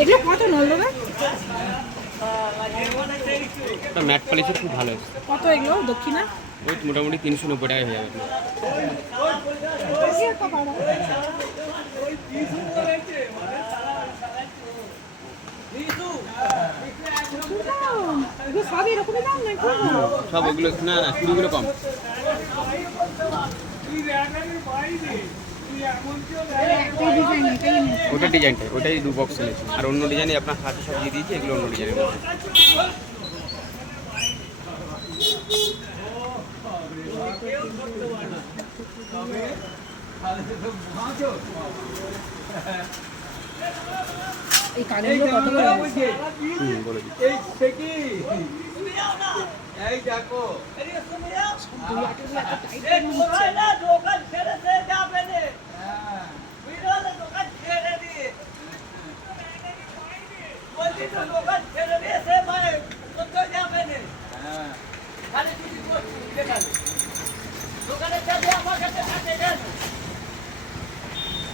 এগুলো কত নলদা? এটা ম্যাট পলিশের খুব ভালো। কত এগুলো দক্ষিণা? ওই মোটামুটি 390 টাকায় হয়ে যাবে। সব এরকমই দাম নাকি? সব ওগুলো না না, চুড়িগুলো কম। ওটা ডিজাইনটাই, ওটাই 2 বক্স এনেছি। আর অন্য ডিজাইনে আপনার হাতে সব দিয়ে দিয়েছি, এগুলো অন্য ডিজাইনের মধ্যে। এই কানেরগুলো কত করে? বলে দিই। এই দেখো দোকান ছেড়ে যাবে না। দোকান ছেড়ে দিয়ে বলছি তো, দোকান ছেড়ে দিয়ে সে ভাই কোথাও যাবে না। খালি কিছু করছি দোকানে যাবে, আমার কাছে থাকে।